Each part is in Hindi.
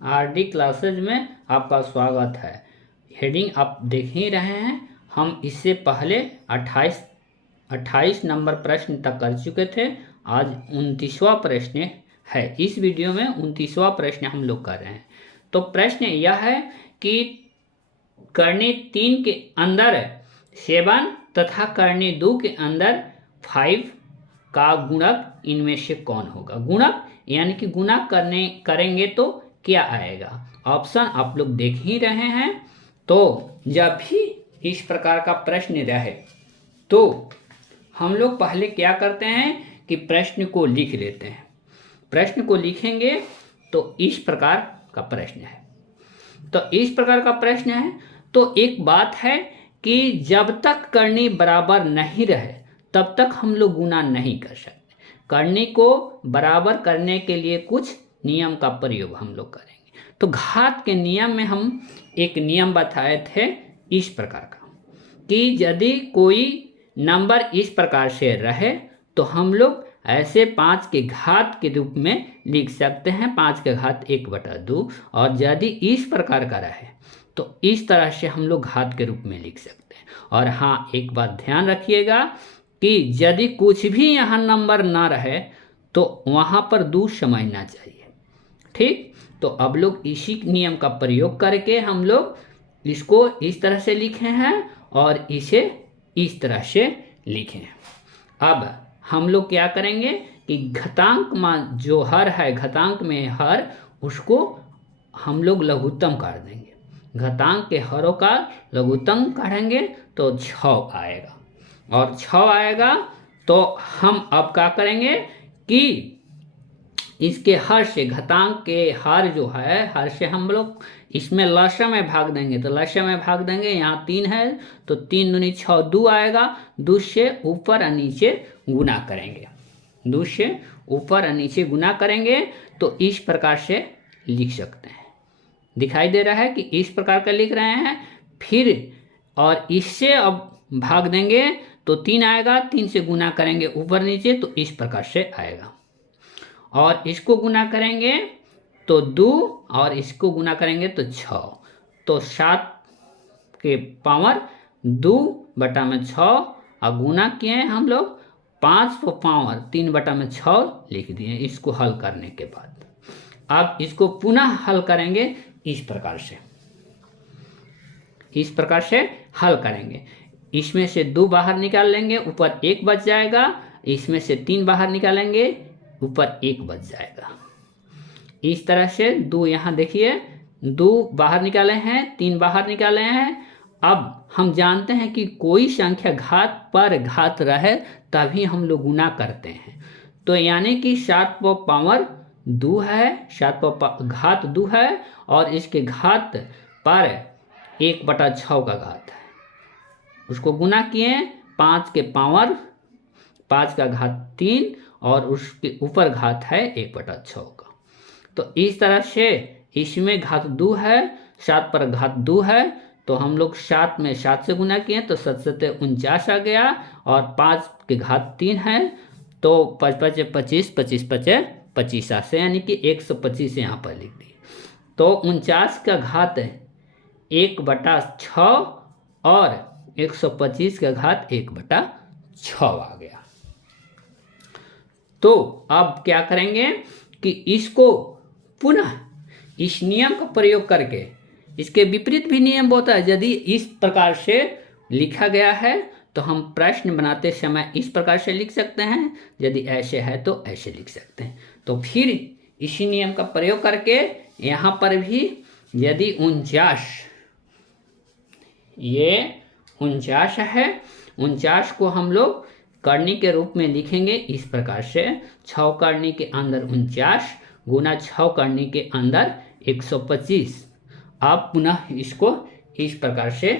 आरडी क्लासेज में आपका स्वागत है। हेडिंग आप देख ही रहे हैं। हम इससे पहले 28 नंबर प्रश्न तक कर चुके थे। आज 29वां प्रश्न है। इस वीडियो में 29वां प्रश्न हम लोग कर रहे हैं। तो प्रश्न यह है कि करनी 3 के अंदर 7 तथा करनी 2 के अंदर 5 का गुणक इनमें से कौन होगा। गुणक यानी कि गुणा करेंगे तो क्या आएगा। ऑप्शन आप लोग देख ही रहे हैं। तो जब भी इस प्रकार का प्रश्न रहे तो हम लोग पहले क्या करते हैं कि प्रश्न को लिख लेते हैं। प्रश्न को लिखेंगे तो इस प्रकार का प्रश्न है। तो इस प्रकार का प्रश्न है तो एक बात है कि जब तक करनी बराबर नहीं रहे तब तक हम लोग गुणा नहीं कर सकते। करनी को बराबर करने के लिए कुछ नियम का प्रयोग हम लोग करेंगे। तो घात के नियम में हम एक नियम बताए थे इस प्रकार का कि यदि कोई नंबर इस प्रकार से रहे तो हम लोग ऐसे 5 के घात के रूप में लिख सकते हैं, 5 के घात 1/2। और यदि इस प्रकार का रहे तो इस तरह से हम लोग घात के रूप में लिख सकते हैं। और हाँ, एक बात ध्यान रखिएगा कि यदि कुछ भी यहाँ नंबर ना रहे तो वहाँ पर 2 समझना चाहिए। ठीक, तो अब लोग इसी नियम का प्रयोग करके हम लोग इसको इस तरह से लिखे हैं और इसे इस तरह से लिखे हैं। अब हम लोग क्या करेंगे कि घातांक मान जो हर है, घातांक में हर, उसको हम लोग लघुत्तम कर देंगे। घातांक के हरों का लघुत्तम काटेंगे तो 6 आएगा। और 6 आएगा तो हम अब क्या करेंगे कि इसके हर से, घातांक के हर जो है, हर से हम लोग इसमें लसा में भाग देंगे। तो लसा में भाग देंगे, यहाँ 3 है तो 3 दूनी 6, 2 आएगा। 2 से ऊपर और नीचे गुना करेंगे। 2 से ऊपर और नीचे गुना करेंगे तो इस प्रकार से लिख सकते हैं। दिखाई दे रहा है कि इस प्रकार का लिख रहे हैं। फिर और इससे अब भाग देंगे तो 3 आएगा। 3 से गुना करेंगे ऊपर नीचे तो इस प्रकार से आएगा। और इसको गुना करेंगे तो 2 और इसको गुना करेंगे तो 6। तो 7 के पावर 2/6 और गुना किए हम लोग 5 को पावर 3/6 लिख दिए इसको हल करने के बाद। अब इसको पुनः हल करेंगे इस प्रकार से। इस प्रकार से हल करेंगे। इसमें से 2 बाहर निकाल लेंगे, ऊपर 1 बच जाएगा। इसमें से 3 बाहर निकालेंगे, ऊपर 1 बच जाएगा। इस तरह से 2 यहाँ देखिए, 2 बाहर निकाले हैं, 3 बाहर निकाले हैं। अब हम जानते हैं कि कोई संख्या घात पर घात रहे तभी हम लोग गुना करते हैं। तो यानी कि 7 पर पावर 2 है, 7 पर घात 2 है और इसके घात पर 1/6 का घात है। उसको गुना किए 5 के पावर 5 का घात 3 और उसके ऊपर घात है 1/6 का। तो इस तरह से इसमें घात 2 है, 7 पर घात 2 है तो हम लोग 7 में 7 से गुना किए तो 7 7 49 आ गया। और 5 के घात 3 है तो 5 5 25, 25 5 25 से यानी कि 125 यहाँ पर लिख दिए। तो 49 का घात 1/6 और 125 का घात 1/6 आ गया। तो अब क्या करेंगे कि इसको पुनः इस नियम का प्रयोग करके, इसके विपरीत भी नियम होता है। यदि इस प्रकार से लिखा गया है तो हम प्रश्न बनाते समय इस प्रकार से लिख सकते हैं, यदि ऐसे है तो ऐसे लिख सकते हैं। तो फिर इसी नियम का प्रयोग करके यहाँ पर भी यदि 49, ये 49 है, 49 को हम लोग करनी के रूप में लिखेंगे इस प्रकार से। 6 करनी के अंदर 49 गुना 6 करनी के अंदर 125। आप पुनः इसको इस प्रकार से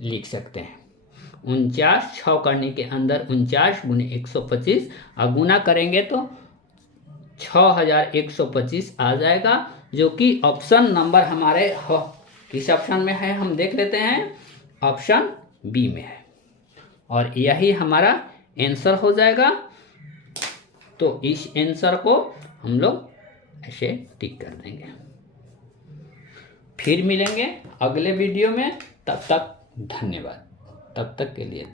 लिख सकते हैं। 49 6 करनी के अंदर 49 गुने 125 और गुना करेंगे तो 6125 आ जाएगा, जो कि ऑप्शन नंबर हमारे किस ऑप्शन में है हम देख लेते हैं। ऑप्शन बी में है और यही हमारा आंसर हो जाएगा। तो इस आंसर को हम लोग ऐसे टिक कर देंगे। फिर मिलेंगे अगले वीडियो में। तब तक धन्यवाद। तब तक के लिए।